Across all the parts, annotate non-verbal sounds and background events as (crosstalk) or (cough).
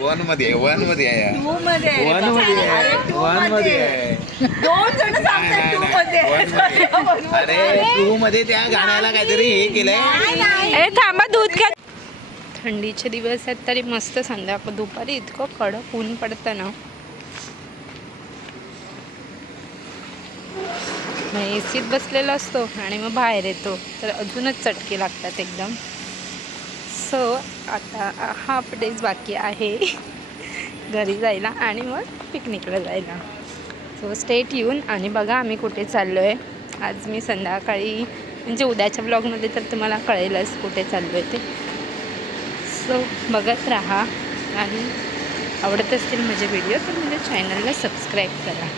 वनमध्ये आहे वनमध्ये आहे. यार. टू मध्ये आहे. वनमध्ये अरे, वनमध्ये. आहे. दोन जण सांगतात टू वन (laughs) मध्ये. अरे टू मध्ये त्या गाण्याला काहीतरी हे केलंय. ए थांबा दूध घ्या. थंडीचे दिवस आहेत तरी मस्त संध्याकाळ दुपारी इतकं कडक ऊन पडतं ना. ए सीत बसलेला असतो आणि मग बाहेर येतो. तर अजूनच चटके लागतात एकदम. सो आता हाफ डेज बाकी आहे. घरी जायला आणि मग पिकनिकला जायला. सो स्टेट येऊन आणि बघा आम्ही कुठे चाललो आहे आज मी संध्याकाळी म्हणजे उद्याच्या ब्लॉगमध्ये तर तुम्हाला कळेलच कुठे चाललो आहे ते. सो बघत राहा आणि आवडत असतील माझे व्हिडिओ तर माझ्या चॅनलला सबस्क्राईब करा.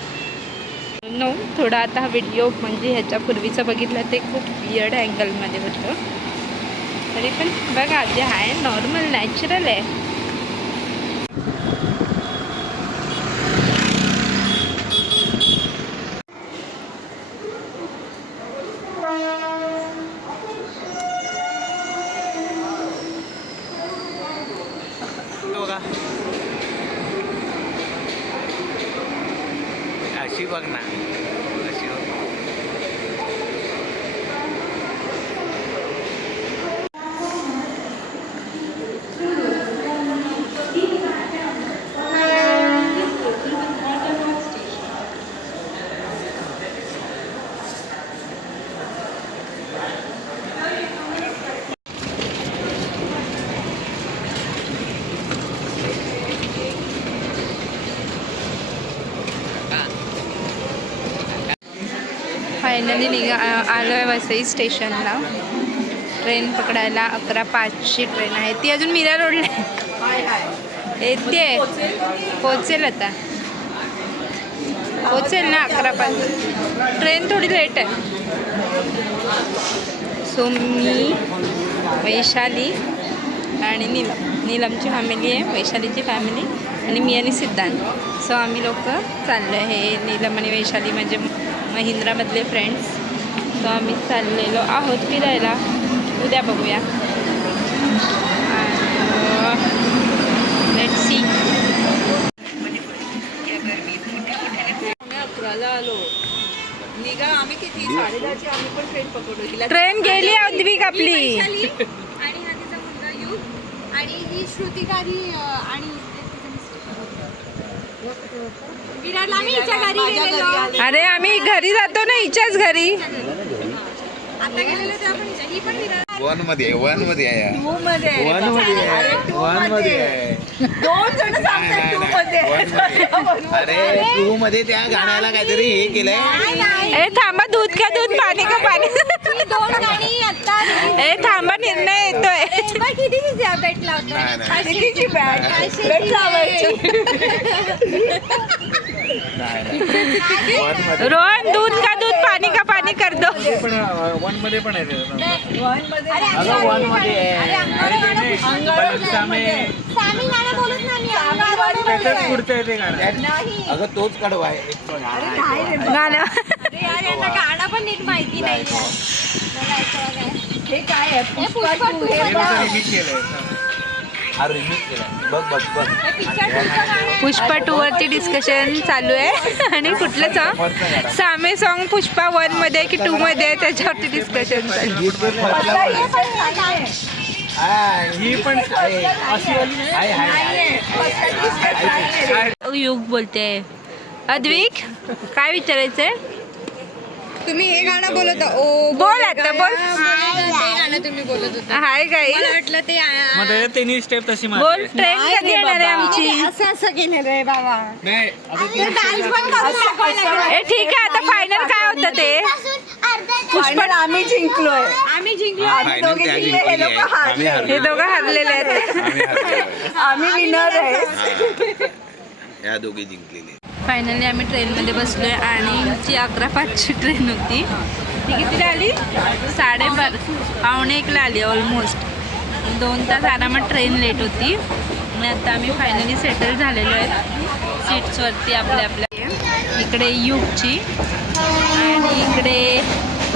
नो थोडा आता हा व्हिडिओ म्हणजे ह्याच्यापूर्वीचं बघितलं ते खूप बियर्ड अँगलमध्ये होतं. तरी पण बघा जे आहे नॉर्मल नॅचरल आहे बघा अशी बघ ना फायनली निघा आलो आहे वसई स्टेशनला. ट्रेन पकडायला अकरा पाचची ट्रेन आहे. ती अजून मीरा रोडला आहे. येते. पोचेल आता. पोचेल ना अकरा पाच. ट्रेन थोडी लेट आहे. सो मी वैशाली आणि नीलम. नीलमची फॅमिली आहे वैशालीची फॅमिली. आणि मी आणि सिद्धांत. सो आम्ही लोक चाललो आहे. नीलम आणि वैशाली म्हणजे महिंद्रामधले फ्रेंड्स सो आम्ही चाललेलो आहोत फिरायला. उद्या बघूया. सी आम्ही अकराला आलो. निघा आम्ही किती? साडेदहाची आम्ही पण ट्रेन गेली. आपली आणि हा तिचा मुलगा युग आणि ही श्रुतिकारी आणि विराटला आम्ही हिच्या घरी माझ्या घरी गेलेलो आले. अरे आम्ही घरी जातो ना हिच्याच घरी आता गेलेलो तेव्हा पण हिच्या- ही पण विराट वनमध्ये आहे वनमध्ये आहे यार. टू मध्ये आहे. वनमध्ये अरे, आहे टू वनमध्ये मध्ये. आहे दोन जण नाही, सांगतात नाही, टू नाही. मध्ये वनमध्ये. अरे टू मध्ये त्या गाण्याला काहीतरी हे केलंय ए थांबा दूध का दूध पाणी का पाणी ही दोन गाणी आता ए थांबा निर्णय येतोय बेट लावतो नाही ती- लावायची मध्ये रोहन दूध का दूध पाणी का पाणी कर दो वनमध्ये पण आहे वनमध्ये अरे अगं वनमध्ये अरे आहे. अंगावर गाणं अंगावर सामी गाणं बोलत नाही मी. अंगावर गाणं बोलते. नाही. अगं तोच कडवा आहे. अरे नाही रे गाणं. अरे यार यांना गाणं पण नीट माहिती नाही. मला ऐकावं काय. हे काय आहे? पुष्पा टू टू हे मध्ये. बघ. हा रिमिक्स केलाय. बघ बघ बघ. हे picture टूचं गाणं आहे. पुष्पा टू वरती डिस्कशन चालू आहे. (laughs) आणि कुठलं सॉन्ग सामे सॉन्ग पुष्पा वनमध्ये की टू मध्ये आहे त्याच्यावरती डिस्कशन चालू आता हे पण गाणं आहे. ही पण आहे. आहे, आहे. युग बोलते. अद्विक काय विचारायचंय? तुम्ही हे गाणं बोलत ओ बोल आता बोल. ते गाणं तुम्ही बोलत होता. हाय गाई मला वाटलं ते मग तिन्ही स्टेप तशी बोल ट्रेन कधी येणार आहे आमची? असं असं केलं रे बाबा. नाही आता ते. ए ठीक आहे आता फायनल काय होतं ते? Final आम्ही जिंकलोय. आम्ही जिंकलो. आम्ही Final दोघे त्या जिंकले हे जिंकलेली लोक आहे. आम्ही हारले. हे. दोघं हरलेले आहेत. आम्ही विनर आहे. या दोघी जिंकलेले फायनली आम्ही ट्रेनमध्ये बसलो आहे आणि जी अकरा पाचची ट्रेन होती. ती कितीला आली साडेबार पावणे एकला आली ऑलमोस्ट दोन तास आरामात ट्रेन लेट होती. आणि आता आम्ही फायनली सेटल झालेलो आहेत सीट्सवरती आपल्या आपल्या. इकडे युगची आणि इकडे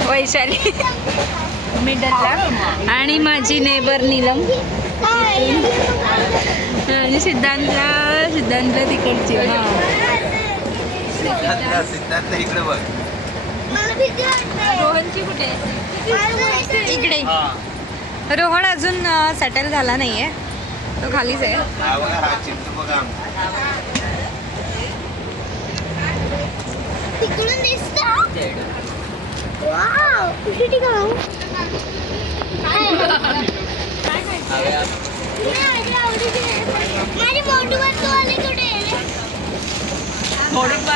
वैशाली. मिडलला आणि माझी नेबर नीलम. आणि सिद्धांतला सिद्धांतला तिकडची. हां. सिद्धांत इकडे बघ. रोहनची कुठे? इकडे. हा. रोहन अजून सेटल झाला नाहीये. तो खालीच आहे. हा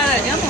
बघा हा